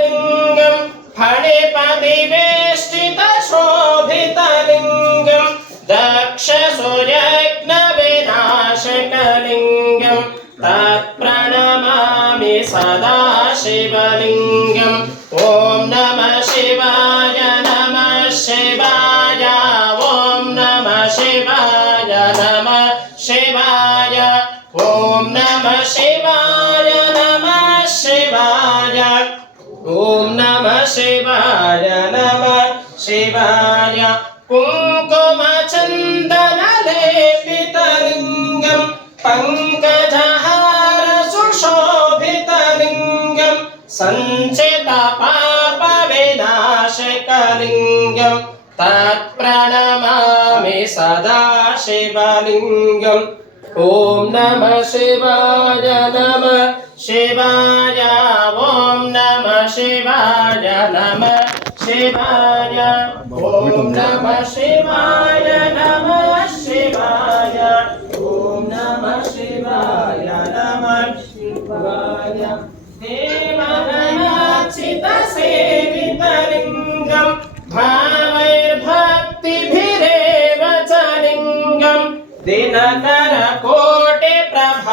लिंगम फणिपतिवेष्टितशोभितलिंगम दक्षसूर्यग्नविनाशकलिंगम तत्प्रणमामि सदा शिवलिंगम ओम नमः शिवाय नमः शिवाय ओम नमः शिवाय नमः शिवाय ओम नमः शिवाय नमः शिवाय ओम नमः शिवाय नमः शिवाय कुङ्कुमचन्दनलेपितलिङ्गं पङ्कजहार सुशोभितलिङ्गं सञ्चितपापविनाशकलिङ्गं तत्प्रणमामि सदा शिवलिङ्गम् ओम नमः शिवाय नमः शिवाय ओम नमः शिवाय नमः शिवाय ओम नमः शिवाय नमः शिवाय ओम नमः शिवाय नमः शिवाय देवगणार्चितसेवितलिङ्गं भावैर्भक्तिभिरेव च लिङ्गं दिनकरको